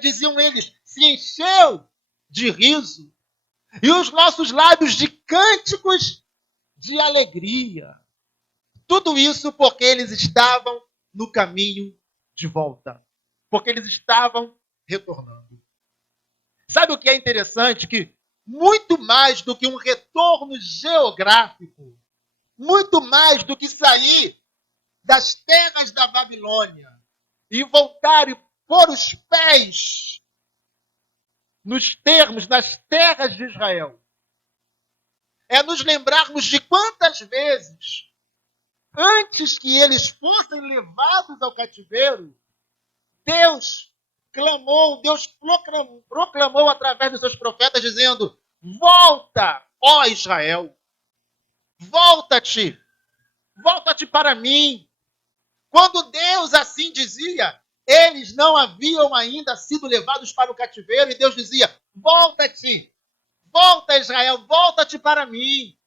diziam eles, se encheu de riso, e os nossos lábios de cânticos de alegria. Tudo isso porque eles estavam no caminho de volta. Porque eles estavam retornando. Sabe o que é interessante? Que muito mais do que um retorno geográfico, muito mais do que sair das terras da Babilônia e voltar e pôr os pés nas terras de Israel, é nos lembrarmos de quantas vezes, antes que eles fossem levados ao cativeiro, Deus proclamou através dos seus profetas, dizendo: volta, ó Israel, volta-te para mim. Quando Deus assim dizia, eles não haviam ainda sido levados para o cativeiro, e Deus dizia: volta-te, volta Israel, volta-te para mim.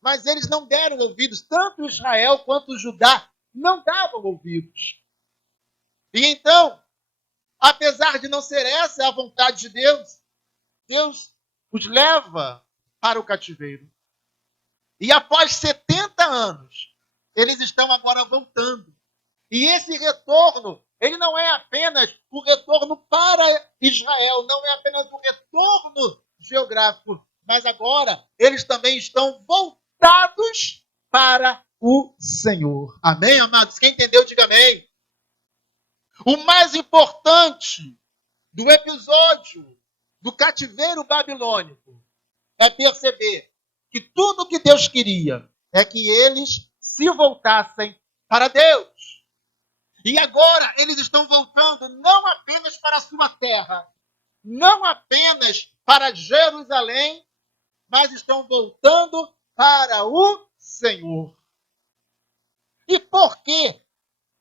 Mas eles não deram ouvidos, tanto Israel quanto Judá não davam ouvidos. E então, apesar de não ser essa a vontade de Deus, Deus os leva para o cativeiro. E após 70 anos, eles estão agora voltando. E esse retorno, ele não é apenas o retorno para Israel, não é apenas o retorno geográfico, mas agora eles também estão voltados para o Senhor. Amém, amados? Quem entendeu, diga amém. O mais importante do episódio do cativeiro babilônico é perceber que tudo que Deus queria é que eles se voltassem para Deus. E agora eles estão voltando não apenas para a sua terra, não apenas para Jerusalém, mas estão voltando para o Senhor. E por que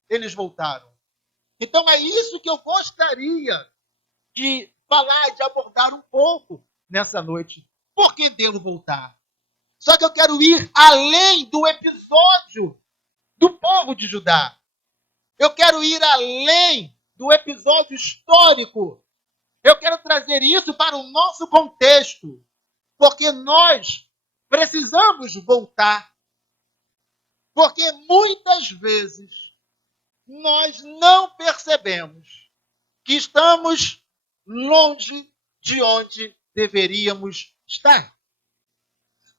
eles voltaram? Então é isso que eu gostaria de falar, de abordar um pouco nessa noite. Por que devo voltar? Só que eu quero ir além do episódio do povo de Judá. Eu quero ir além do episódio histórico. Eu quero trazer isso para o nosso contexto. Porque nós precisamos voltar. Porque muitas vezes nós não percebemos que estamos longe de onde deveríamos estar.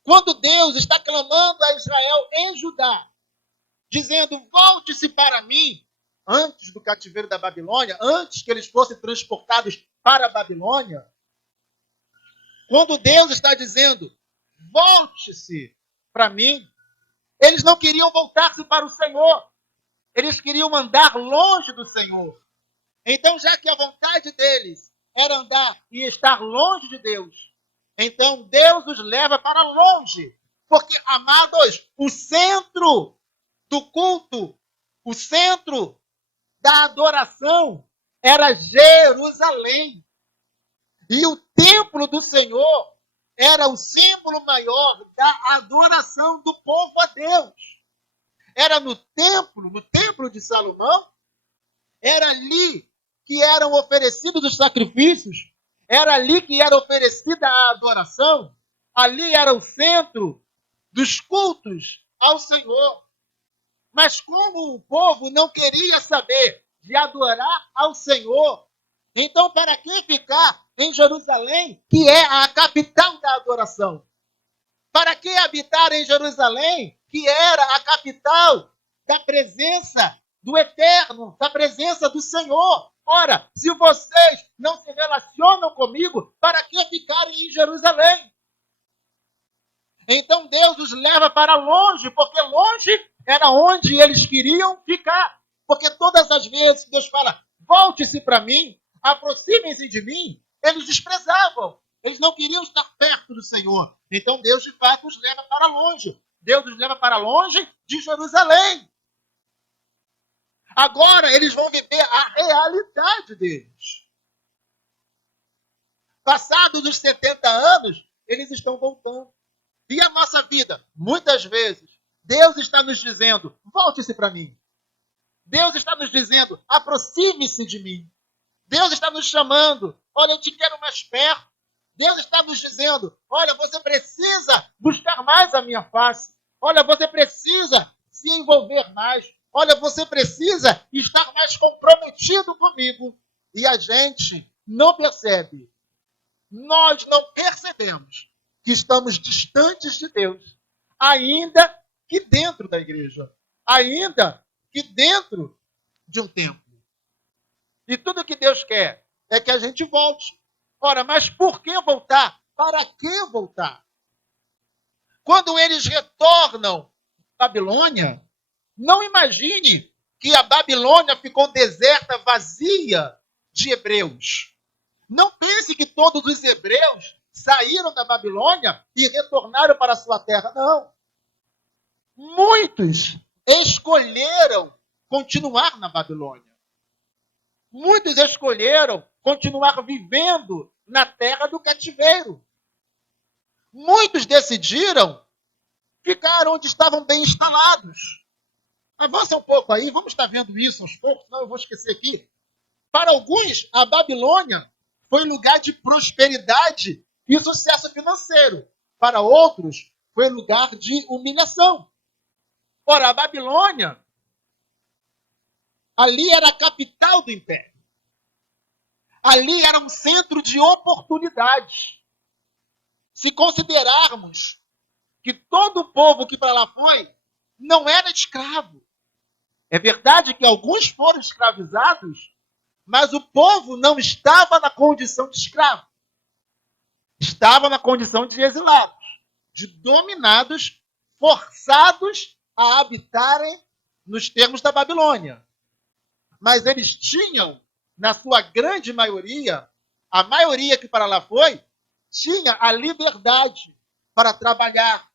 Quando Deus está clamando a Israel em Judá, dizendo: volte-se para mim, antes do cativeiro da Babilônia, antes que eles fossem transportados para a Babilônia, quando Deus está dizendo: volte-se para mim, eles não queriam voltar-se para o Senhor. Eles queriam andar longe do Senhor. Então, já que a vontade deles era andar e estar longe de Deus, então Deus os leva para longe. Porque, amados, o centro do culto, o centro da adoração era Jerusalém. E o templo do Senhor era o símbolo maior da adoração do povo a Deus. Era no templo de Salomão, era ali que eram oferecidos os sacrifícios, era ali que era oferecida a adoração, ali era o centro dos cultos ao Senhor. Mas como o povo não queria saber de adorar ao Senhor, então para que ficar em Jerusalém, que é a capital da adoração? Para que habitar em Jerusalém, que era a capital da presença do Eterno, da presença do Senhor? Ora, se vocês não se relacionam comigo, para que ficarem em Jerusalém? Então Deus os leva para longe, porque longe era onde eles queriam ficar. Porque todas as vezes que Deus fala: volte-se para mim, aproximem-se de mim, eles desprezavam. Eles não queriam estar perto do Senhor. Então Deus, de fato, os leva para longe. Deus os leva para longe de Jerusalém. Agora eles vão viver a realidade deles. Passados os 70 anos, eles estão voltando. E a nossa vida, muitas vezes, Deus está nos dizendo: volte-se para mim. Deus está nos dizendo: aproxime-se de mim. Deus está nos chamando. Olha, eu te quero mais perto. Deus está nos dizendo, olha, você precisa buscar mais a minha face. Olha, você precisa se envolver mais. Olha, você precisa estar mais comprometido comigo. E a gente não percebe. Nós não percebemos que estamos distantes de Deus, ainda que dentro da igreja, ainda que dentro de um templo. E tudo que Deus quer é que a gente volte. Ora, mas por que voltar? Para que voltar? Quando eles retornam à Babilônia, não imagine que a Babilônia ficou deserta, vazia de hebreus. Não pense que todos os hebreus saíram da Babilônia e retornaram para a sua terra. Não. Muitos escolheram continuar na Babilônia. Muitos escolheram continuar vivendo na terra do cativeiro. Muitos decidiram ficar onde estavam bem instalados. Avança um pouco aí, vamos estar vendo isso aos poucos, senão eu vou esquecer aqui. Para alguns, a Babilônia foi lugar de prosperidade e sucesso financeiro. Para outros, foi lugar de humilhação. Ora, a Babilônia, ali era a capital do império. Ali era um centro de oportunidades. Se considerarmos que todo o povo que para lá foi não era escravo. É verdade que alguns foram escravizados, mas o povo não estava na condição de escravo. Estava na condição de exilados, de dominados, forçados a habitarem nos termos da Babilônia. Mas eles tinham, na sua grande maioria, a maioria que para lá foi, tinha a liberdade para trabalhar,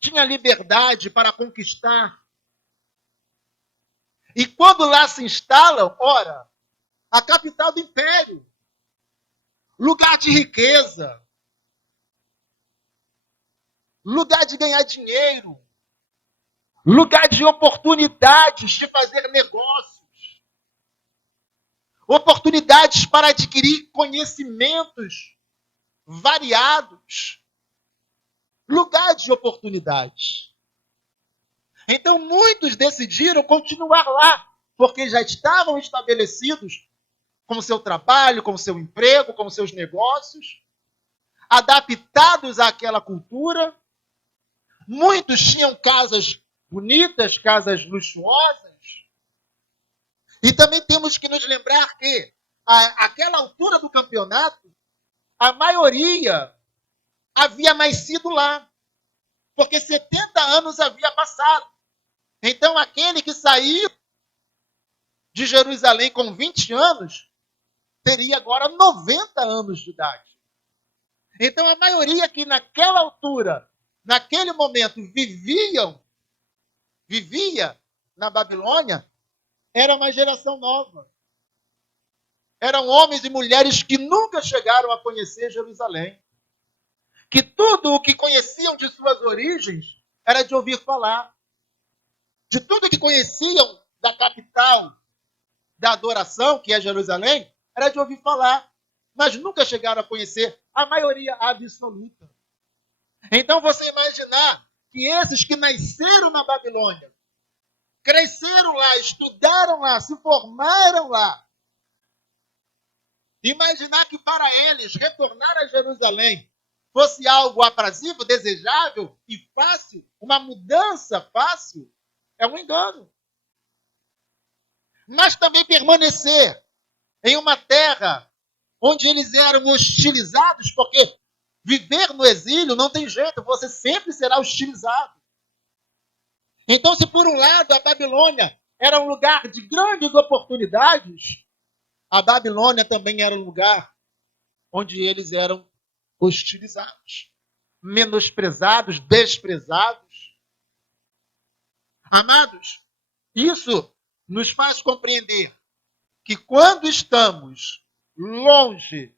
tinha liberdade para conquistar. E quando lá se instalam, ora, a capital do império, lugar de riqueza, lugar de ganhar dinheiro, lugar de oportunidades de fazer negócios, oportunidades para adquirir conhecimentos variados, lugar de oportunidades. Então, muitos decidiram continuar lá, porque já estavam estabelecidos com o seu trabalho, com o seu emprego, com os seus negócios, adaptados àquela cultura. Muitos tinham casas bonitas, casas luxuosas. E também temos que nos lembrar que, àquela altura do campeonato, a maioria havia nascido lá, porque 70 anos havia passado. Então, aquele que saiu de Jerusalém com 20 anos, teria agora 90 anos de idade. Então, a maioria que naquela altura, naquele momento, vivia na Babilônia, era uma geração nova. Eram homens e mulheres que nunca chegaram a conhecer Jerusalém. Que tudo o que conheciam de suas origens era de ouvir falar. De tudo que conheciam da capital da adoração, que é Jerusalém, era de ouvir falar. Mas nunca chegaram a conhecer a maioria absoluta. Então, você imaginar que esses que nasceram na Babilônia, cresceram lá, estudaram lá, se formaram lá, imaginar que para eles retornar a Jerusalém fosse algo aprazível, desejável e fácil, uma mudança fácil, é um engano. Mas também permanecer em uma terra onde eles eram hostilizados, porque viver no exílio não tem jeito, você sempre será hostilizado. Então, se por um lado a Babilônia era um lugar de grandes oportunidades, a Babilônia também era um lugar onde eles eram hostilizados, menosprezados, desprezados. Amados, isso nos faz compreender que quando estamos longe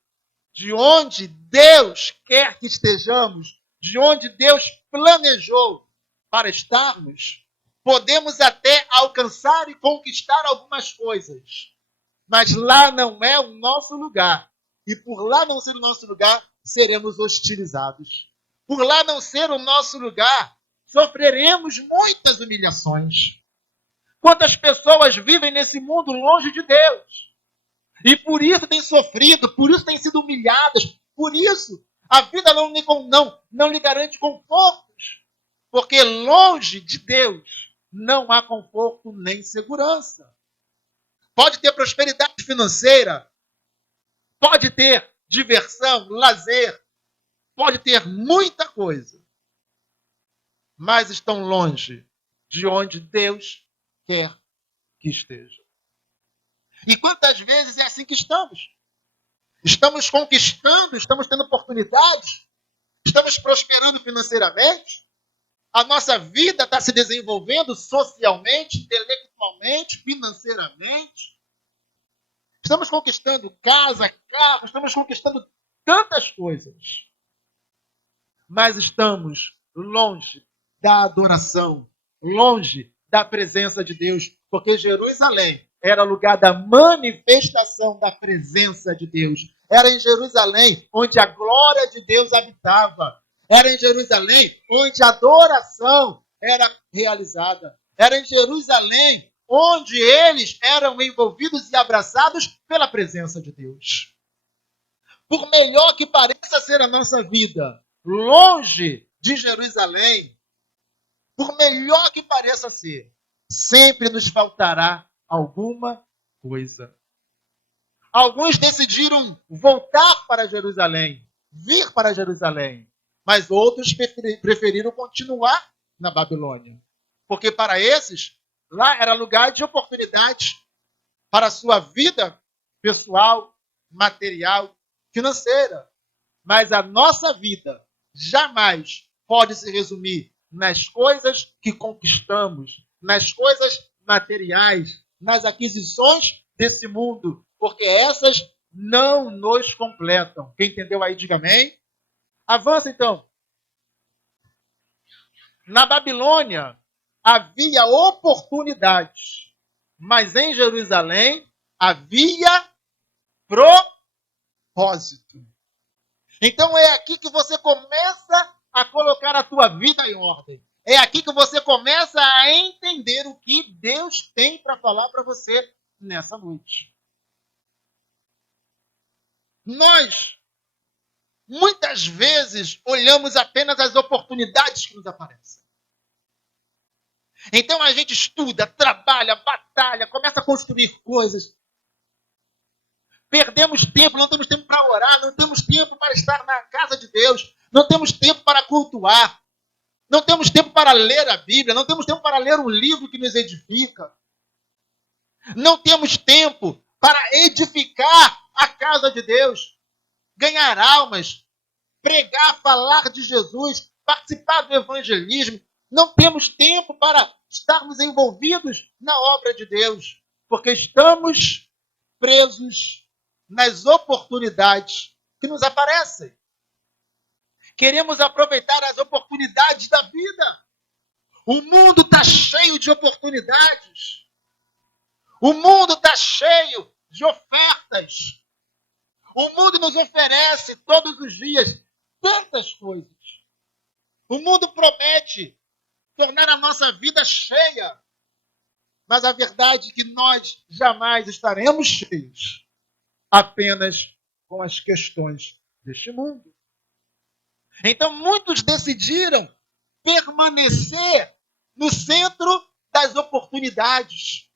de onde Deus quer que estejamos, de onde Deus planejou para estarmos, podemos até alcançar e conquistar algumas coisas. Mas lá não é o nosso lugar. E por lá não ser o nosso lugar, seremos hostilizados. Por lá não ser o nosso lugar, sofreremos muitas humilhações. Quantas pessoas vivem nesse mundo longe de Deus? E por isso têm sofrido, por isso têm sido humilhadas, por isso a vida não lhe garante confortos. Porque longe de Deus não há conforto nem segurança. Pode ter prosperidade financeira, pode ter diversão, lazer, pode ter muita coisa, mas estão longe de onde Deus quer que estejam. E quantas vezes é assim que estamos? Estamos conquistando, estamos tendo oportunidades, estamos prosperando financeiramente, a nossa vida está se desenvolvendo socialmente, intelectualmente, financeiramente. Estamos conquistando casa, carro, estamos conquistando tantas coisas. Mas estamos longe da adoração, longe da presença de Deus, porque Jerusalém era lugar da manifestação da presença de Deus. Era em Jerusalém onde a glória de Deus habitava. Era em Jerusalém onde a adoração era realizada. Era em Jerusalém onde eles eram envolvidos e abraçados pela presença de Deus. Por melhor que pareça ser a nossa vida, longe de Jerusalém, por melhor que pareça ser, sempre nos faltará alguma coisa. Alguns decidiram voltar para Jerusalém, vir para Jerusalém, mas outros preferiram continuar na Babilônia. Porque para esses, lá era lugar de oportunidades para a sua vida pessoal, material, financeira. Mas a nossa vida jamais pode se resumir nas coisas que conquistamos, nas coisas materiais, nas aquisições desse mundo, porque essas não nos completam. Quem entendeu aí, diga amém. Avança então. Na Babilônia havia oportunidades, mas em Jerusalém havia propósito. Então é aqui que você começa a colocar a tua vida em ordem. É aqui que você começa a entender o que Deus tem para falar para você nessa noite. Nós, muitas vezes, olhamos apenas as oportunidades que nos aparecem. Então a gente estuda, trabalha, batalha, começa a construir coisas. Perdemos tempo, não temos tempo para orar, não temos tempo para estar na casa de Deus, não temos tempo para cultuar, não temos tempo para ler a Bíblia, não temos tempo para ler um livro que nos edifica. Não temos tempo para edificar a casa de Deus, ganhar almas, pregar, falar de Jesus, participar do evangelismo. Não temos tempo para estarmos envolvidos na obra de Deus, porque estamos presos nas oportunidades que nos aparecem. Queremos aproveitar as oportunidades da vida. O mundo está cheio de oportunidades. O mundo está cheio de ofertas. O mundo nos oferece todos os dias tantas coisas. O mundo promete tornar a nossa vida cheia. Mas a verdade é que nós jamais estaremos cheios apenas com as questões deste mundo. Então, muitos decidiram permanecer no centro das oportunidades.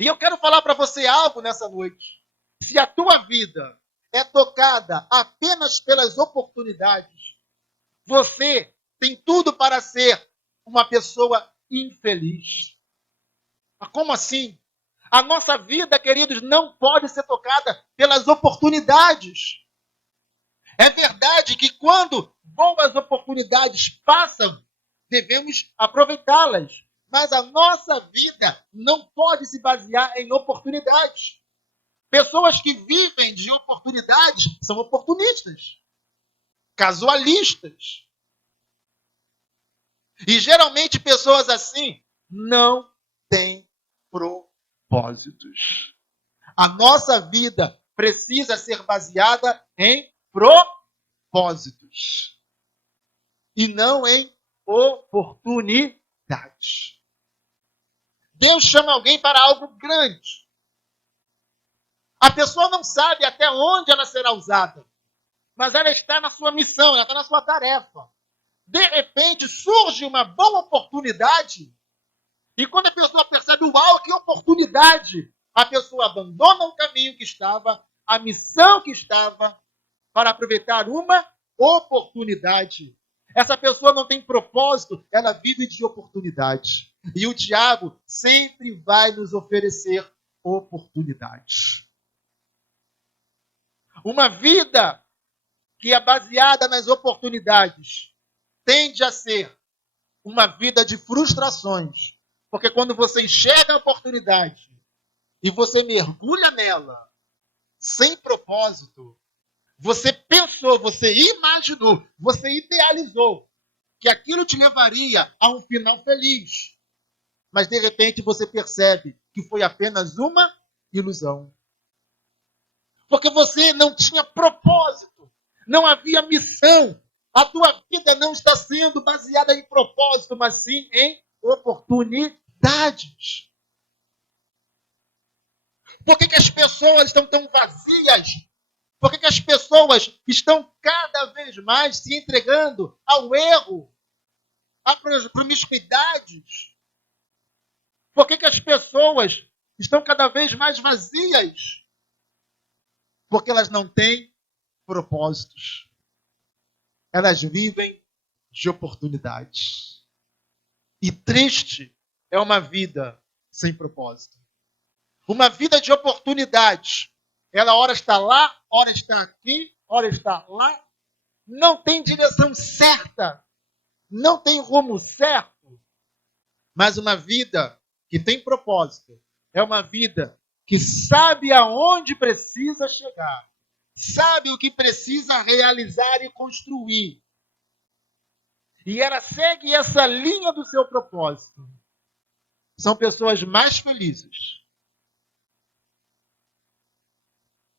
E eu quero falar para você algo nessa noite. Se a tua vida é tocada apenas pelas oportunidades, você tem tudo para ser uma pessoa infeliz. Mas como assim? A nossa vida, queridos, não pode ser tocada pelas oportunidades. É verdade que quando boas oportunidades passam, devemos aproveitá-las. Mas a nossa vida não pode se basear em oportunidades. Pessoas que vivem de oportunidades são oportunistas, casualistas. E geralmente pessoas assim não têm propósitos. A nossa vida precisa ser baseada em propósitos e não em oportunidades. Deus chama alguém para algo grande. A pessoa não sabe até onde ela será usada, mas ela está na sua missão, ela está na sua tarefa. De repente surge uma boa oportunidade, e quando a pessoa percebe, uau, que oportunidade, a pessoa abandona o caminho que estava, a missão que estava, para aproveitar uma oportunidade. Essa pessoa não tem propósito, ela vive de oportunidade. E o diabo sempre vai nos oferecer oportunidades. Uma vida que é baseada nas oportunidades tende a ser uma vida de frustrações. Porque quando você enxerga a oportunidade e você mergulha nela sem propósito, você pensou, você imaginou, você idealizou que aquilo te levaria a um final feliz. Mas de repente você percebe que foi apenas uma ilusão. Porque você não tinha propósito, não havia missão. A tua vida não está sendo baseada em propósito, mas sim em oportunidades. Por que as pessoas estão tão vazias? Por que as pessoas estão cada vez mais se entregando ao erro, a promiscuidades? Por que as pessoas estão cada vez mais vazias? Porque elas não têm propósitos. Elas vivem de oportunidades. E triste é uma vida sem propósito. Uma vida de oportunidades. Ela ora está lá, ora está aqui, ora está lá. Não tem direção certa. Não tem rumo certo. Mas uma vida que tem propósito é uma vida que sabe aonde precisa chegar. Sabe o que precisa realizar e construir. E ela segue essa linha do seu propósito. São pessoas mais felizes.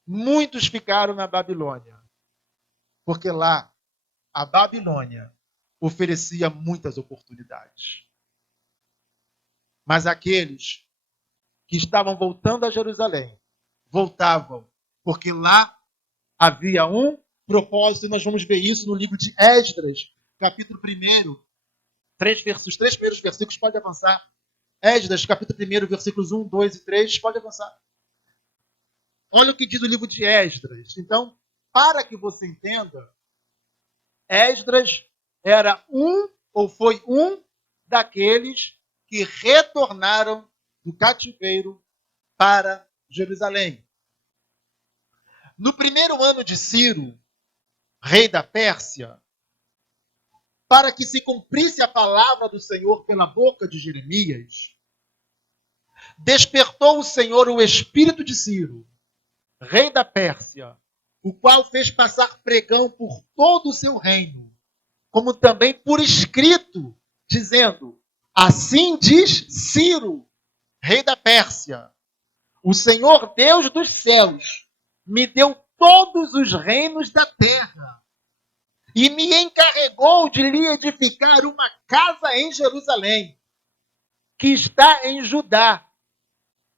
Muitos ficaram na Babilônia, porque lá a Babilônia oferecia muitas oportunidades. Mas aqueles que estavam voltando a Jerusalém, voltavam, porque lá havia um propósito, e nós vamos ver isso no livro de Esdras, capítulo 1, os três primeiros versículos, pode avançar. Esdras, capítulo 1, versículos 1, 2 e 3, pode avançar. Olha o que diz o livro de Esdras. Então, para que você entenda, Esdras era foi um daqueles que retornaram do cativeiro para Jerusalém. No primeiro ano de Ciro, rei da Pérsia, para que se cumprisse a palavra do Senhor pela boca de Jeremias, despertou o Senhor o espírito de Ciro, rei da Pérsia, o qual fez passar pregão por todo o seu reino, como também por escrito, dizendo: assim diz Ciro, rei da Pérsia, o Senhor Deus dos céus me deu todos os reinos da terra e me encarregou de lhe edificar uma casa em Jerusalém, que está em Judá.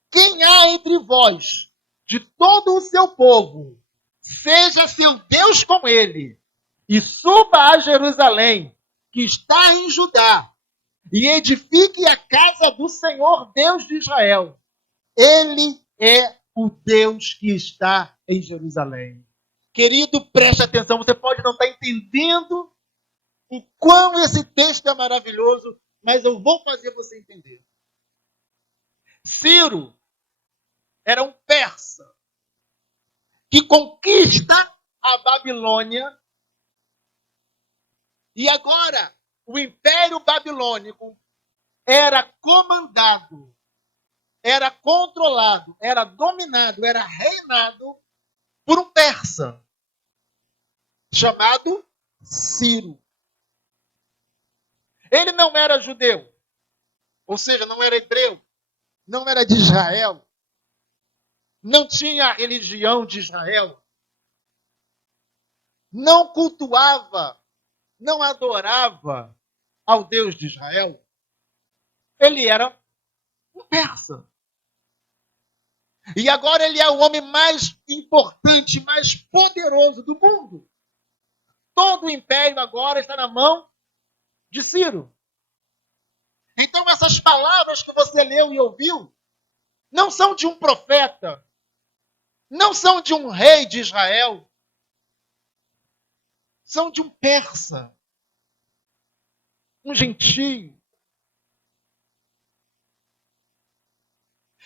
Quem há entre vós, de todo o seu povo, seja seu Deus com ele, e suba a Jerusalém, que está em Judá, e edifique a casa do Senhor Deus de Israel. Ele é o Deus que está em Jerusalém. Querido, preste atenção, você pode não estar entendendo o quão esse texto é maravilhoso, mas eu vou fazer você entender. Ciro era um persa que conquista a Babilônia, e agora o Império Babilônico era comandado, era controlado, era dominado, era reinado por um persa chamado Ciro. Ele não era judeu, ou seja, não era hebreu, não era de Israel. não tinha a religião de Israel, não cultuava, não adorava ao Deus de Israel, ele era um persa. E agora ele é o homem mais importante, mais poderoso do mundo. Todo o império agora está na mão de Ciro. Então essas palavras que você leu e ouviu não são de um profeta, não são de um rei de Israel, são de um persa, um gentio.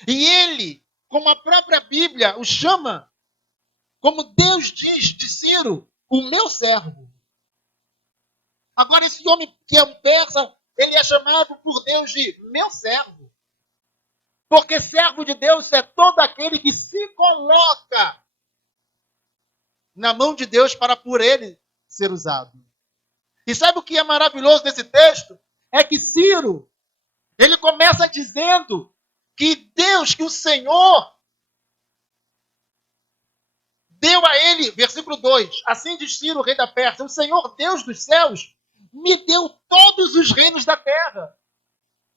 E ele, como a própria Bíblia o chama, como Deus diz de Ciro, o meu servo. Agora esse homem que é um persa, ele é chamado por Deus de meu servo. Porque servo de Deus é todo aquele que se coloca na mão de Deus para por ele ser usado. E sabe o que é maravilhoso nesse texto? É que Ciro, ele começa dizendo que Deus, que o Senhor deu a ele, versículo 2, assim diz Ciro, rei da Pérsia, o Senhor Deus dos céus me deu todos os reinos da terra.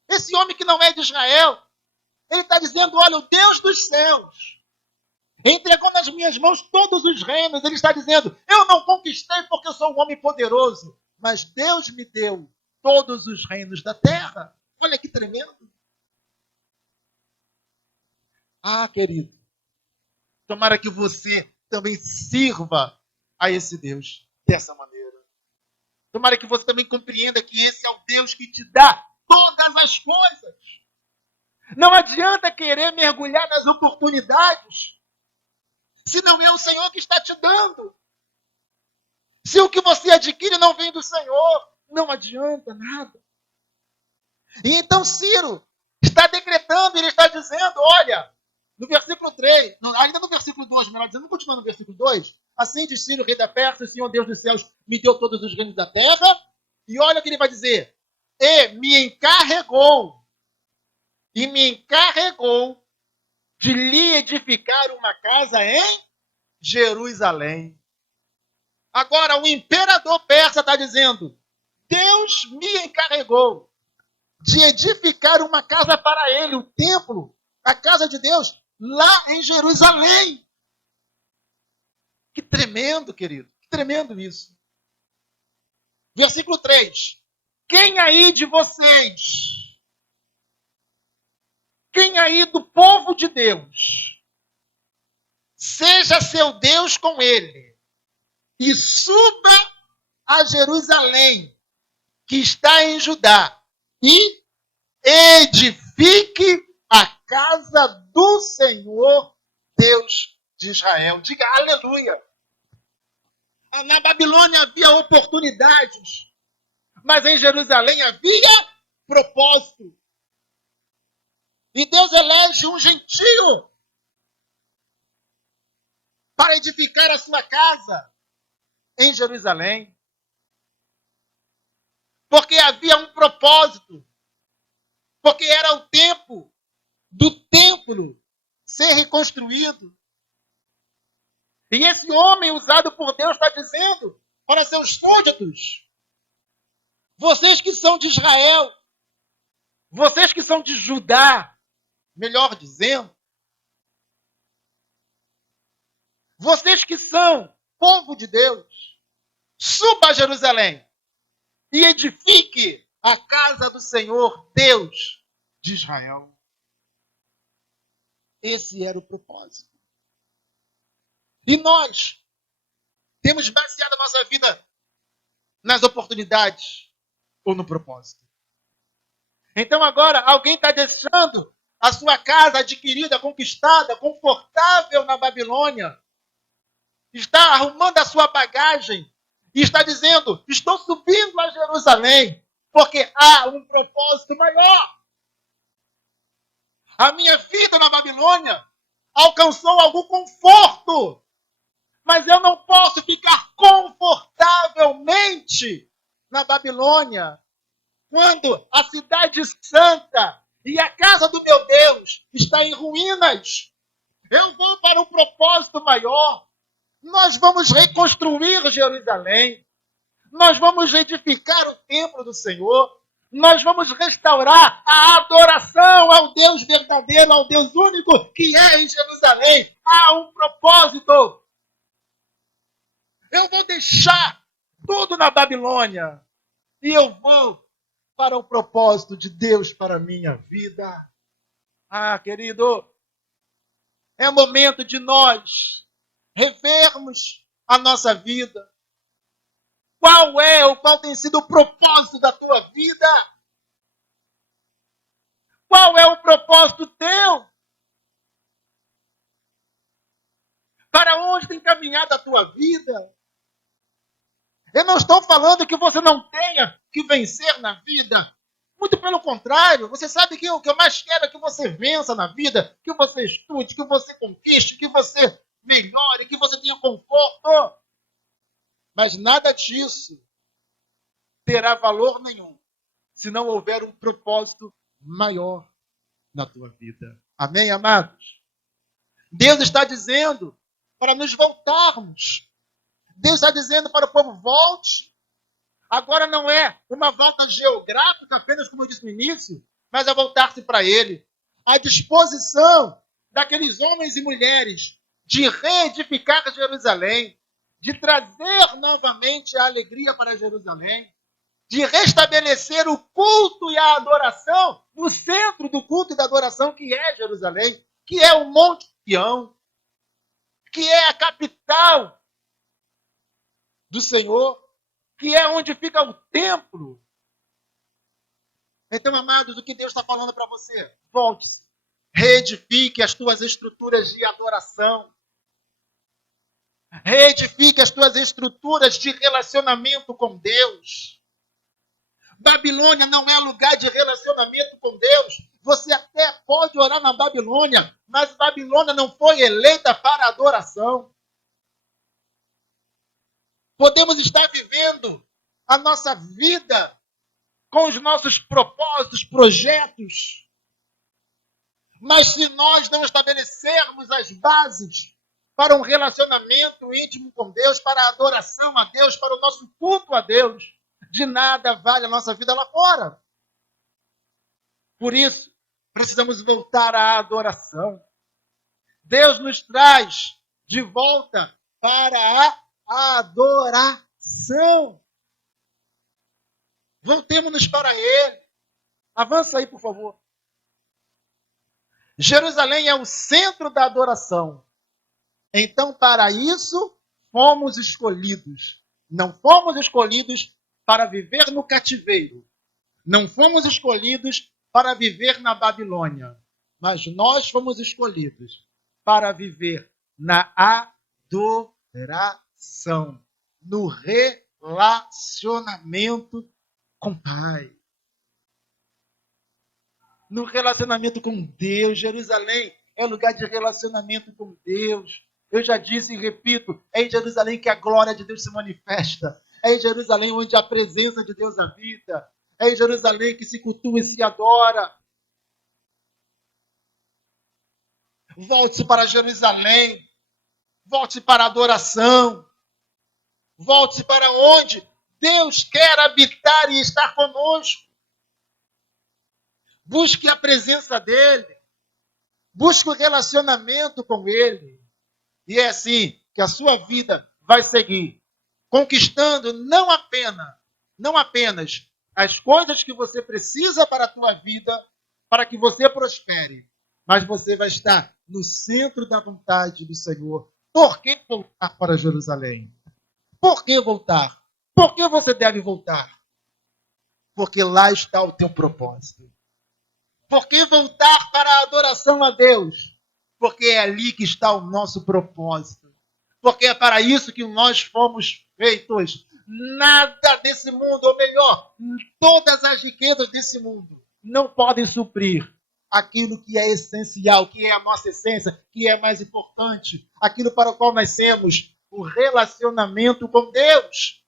Esse homem que não é de Israel, ele está dizendo, olha, o Deus dos céus entregou nas minhas mãos todos os reinos. Ele está dizendo, eu não conquistei porque eu sou um homem poderoso, mas Deus me deu todos os reinos da terra. Olha que tremendo. Ah, querido, tomara que você também sirva a esse Deus dessa maneira. Tomara que você também compreenda que esse é o Deus que te dá todas as coisas. Não adianta querer mergulhar nas oportunidades se não é o Senhor que está te dando. Se o que você adquire não vem do Senhor, não adianta nada. E então Ciro está decretando, ele está dizendo, olha, no versículo 3, ainda no versículo 2, melhor dizendo, não continua no versículo 2, assim diz Ciro, rei da Pérsia, o Senhor Deus dos céus me deu todos os reinos da terra, e olha o que ele vai dizer, e me encarregou de lhe edificar uma casa em Jerusalém. Agora, o imperador persa está dizendo, Deus me encarregou de edificar uma casa para ele, o templo, a casa de Deus, lá em Jerusalém. Que tremendo, querido. Que tremendo isso. Versículo 3. Quem aí de vocês, quem aí do povo de Deus, seja seu Deus com ele, e suba a Jerusalém, que está em Judá, e edifique a casa do Senhor, Deus de Israel. Diga aleluia. Na Babilônia havia oportunidades, mas em Jerusalém havia propósito. E Deus elege um gentio para edificar a sua casa em Jerusalém. Porque havia um propósito. Porque era o tempo do templo ser reconstruído. E esse homem usado por Deus está dizendo para seus súditos, vocês que são de Israel, vocês que são de Judá, melhor dizendo, vocês que são povo de Deus, suba a Jerusalém e edifique a casa do Senhor, Deus de Israel. Esse era o propósito. E nós temos baseado a nossa vida nas oportunidades ou no propósito. Então agora alguém está deixando a sua casa adquirida, conquistada, confortável na Babilônia, está arrumando a sua bagagem e está dizendo, estou subindo a Jerusalém, porque há um propósito maior. A minha vida na Babilônia alcançou algum conforto, mas eu não posso ficar confortavelmente na Babilônia, quando a cidade santa e a casa do meu Deus está em ruínas. Eu vou para um propósito maior. Nós vamos reconstruir Jerusalém. Nós vamos edificar o templo do Senhor. Nós vamos restaurar a adoração ao Deus verdadeiro, ao Deus único que é em Jerusalém. Há um propósito. Eu vou deixar tudo na Babilônia e eu vou para o propósito de Deus para a minha vida. Ah, querido, é momento de nós revermos a nossa vida. Qual tem sido o propósito da tua vida? Qual é o propósito teu? Para onde tem caminhado a tua vida? Eu não estou falando que você não tenha que vencer na vida. Muito pelo contrário, você sabe que o que eu mais quero é que você vença na vida, que você estude, que você conquiste, que você melhore, que você tenha conforto. Mas nada disso terá valor nenhum se não houver um propósito maior na tua vida. Amém, amados? Deus está dizendo para nos voltarmos. Deus está dizendo para o povo, volte. Agora não é uma volta geográfica, apenas como eu disse no início, mas é voltar-se para Ele. A disposição daqueles homens e mulheres de reedificar Jerusalém, de trazer novamente a alegria para Jerusalém, de restabelecer o culto e a adoração no centro do culto e da adoração que é Jerusalém, que é o Monte Sião, que é a capital do Senhor, que é onde fica o templo. Então, amados, o que Deus está falando para você? Volte-se, reedifique as tuas estruturas de adoração, reedifique as tuas estruturas de relacionamento com Deus. Babilônia não é lugar de relacionamento com Deus. Você até pode orar na Babilônia, mas Babilônia não foi eleita para adoração. Podemos estar vivendo a nossa vida com os nossos propósitos, projetos, mas se nós não estabelecermos as bases para um relacionamento íntimo com Deus, para a adoração a Deus, para o nosso culto a Deus, de nada vale a nossa vida lá fora. Por isso, precisamos voltar à adoração. Deus nos traz de volta para a adoração. Voltemos-nos para Ele. Avança aí, por favor. Jerusalém é o centro da adoração. Então, para isso, fomos escolhidos. Não fomos escolhidos para viver no cativeiro. Não fomos escolhidos para viver na Babilônia. Mas nós fomos escolhidos para viver na adoração, no relacionamento com o Pai. No relacionamento com Deus. Jerusalém é lugar de relacionamento com Deus. Eu já disse e repito, é em Jerusalém que a glória de Deus se manifesta. É em Jerusalém onde a presença de Deus habita. É em Jerusalém que se cultua e se adora. Volte-se para Jerusalém. Volte-se para a adoração. Volte-se para onde Deus quer habitar e estar conosco. Busque a presença dEle. Busque o relacionamento com Ele. E é assim que a sua vida vai seguir, conquistando não apenas as coisas que você precisa para a tua vida, para que você prospere, mas você vai estar no centro da vontade do Senhor. Por que voltar para Jerusalém? Por que voltar? Por que você deve voltar? Porque lá está o teu propósito. Por que voltar para a adoração a Deus? Porque é ali que está o nosso propósito. Porque é para isso que nós fomos feitos. Nada desse mundo, ou melhor, todas as riquezas desse mundo não podem suprir aquilo que é essencial, que é a nossa essência, que é mais importante, aquilo para o qual nascemos, o relacionamento com Deus.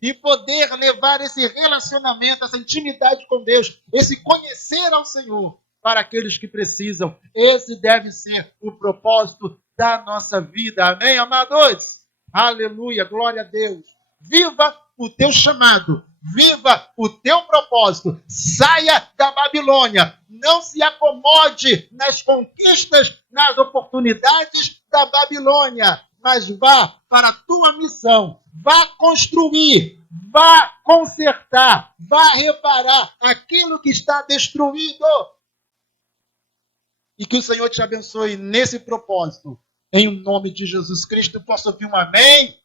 E poder levar esse relacionamento, essa intimidade com Deus, esse conhecer ao Senhor, para aqueles que precisam. Esse deve ser o propósito da nossa vida. Amém, amados? Aleluia, glória a Deus. Viva o teu chamado. Viva o teu propósito. Saia da Babilônia. Não se acomode nas conquistas, nas oportunidades da Babilônia. Mas vá para a tua missão. Vá construir. Vá consertar. Vá reparar aquilo que está destruído. E que o Senhor te abençoe nesse propósito. Em nome de Jesus Cristo, posso ouvir um amém?